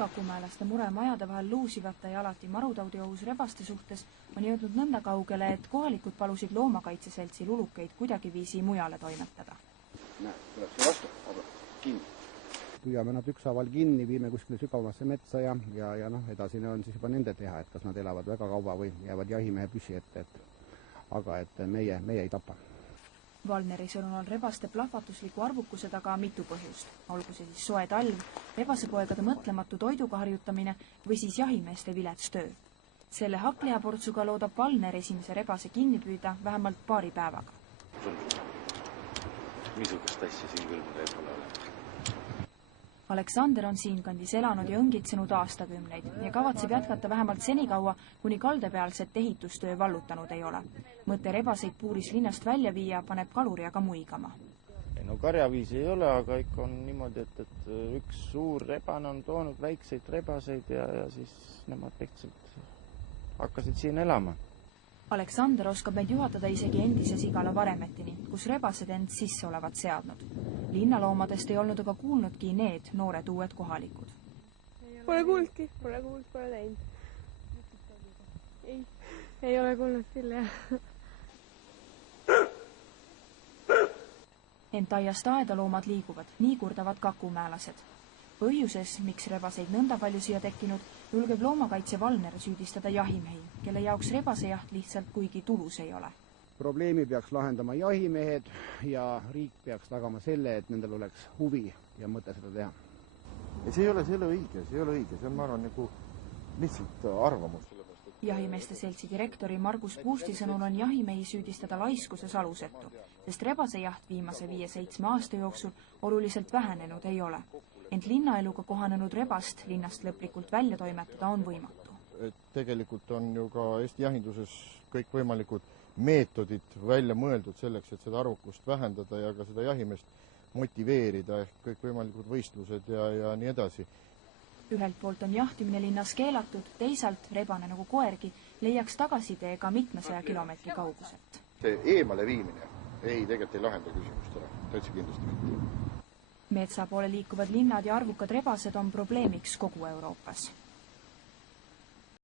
Kakumäelaste mure majade vahel luusivate ja alati marutaudiohus rebaste suhtes on jõudnud nõnda kaugele, et kohalikud palusid loomakaitseseltsil ulukeid kuidagiviisi mujale toimetada. Tuleb see vastu, aga kinni. Püüame nad ükshaaval kinni, viime kuskile sügavamasse metsa ja edasine on siis juba nende teha, et kas nad elavad väga kaua või jäävad jahimehe püsi ette, aga meie ei tapa. Valneri sõnul on rebaste plahvatusliku arvukuse taga mitu põhjust, olgu see siis soe talv, rebasepoegade mõtlematu toiduga harjutamine või siis jahimeeste vilets töö. Selle hakklihaportsuga loodab Valner esimese rebase kinni püüda vähemalt paari päevaga. Misukast asja siin küll pole olemas. Aleksander on siinkandis elanud ja õngitsenud aastakümneid ja kavatseb jätkata vähemalt senikaua, kuni kaldepealset ehitustöö vallutanud ei ole. Mõte rebaseid puuris linnast välja viia paneb kaluri aga muigama. No karjaviisi ei ole, aga ikka on niimoodi, et üks suur rebane on toonud väikseid rebaseid ja siis nemad lihtsalt hakkasid siin elama. Aleksander oskab meid juhatada isegi endise Sigala varemetini, kus rebased end sisse olevat seadnud. Linnaloomadest ei olnud aga kuulnudki need noored uued kohalikud. Pole kuuldki, pole näinud. Ei ole kuulnud küll, jah. Ent aiast aeda loomad liiguvad, nii kurdavad kakumäelased. Põhjuses, miks rebaseid nõnda palju siia tekkinud, julgeb loomakaitse Valner süüdistada jahimehi, kelle jaoks rebasejaht lihtsalt kuigi tulus ei ole. Probleemi peaks lahendama jahimehed ja riik peaks tagama selle, et nendel oleks huvi ja mõte seda teha. Ja see ei ole õige, see on, ma arvan, nagu lihtsalt arvamus. Jahimeeste seltsi direktori Margus Puusti sõnul on jahimehi süüdistada laiskuses alusetu, sest rebasejaht viimase 5-7 aasta jooksul oluliselt vähenenud ei ole. Ent linnaeluga kohanenud rebast linnast lõplikult välja toimetada on võimatu. Tegelikult on ju ka Eesti jahinduses kõikvõimalikud meetodid välja mõeldud selleks, et seda arvukust vähendada ja ka seda jahimeest motiveerida, ehk kõikvõimalikud võistlused ja nii edasi. Ühelt poolt on jahtimine linnas keelatud, teisalt rebane nagu koergi leiaks tagasitee ka mitmesaja kilomeetri kauguselt. See eemale viimine tegelikult ei lahenda küsimustele, täitsa kindlasti mitte. Metsa poole liikuvad linnad ja arvukad rebased on probleemiks kogu Euroopas.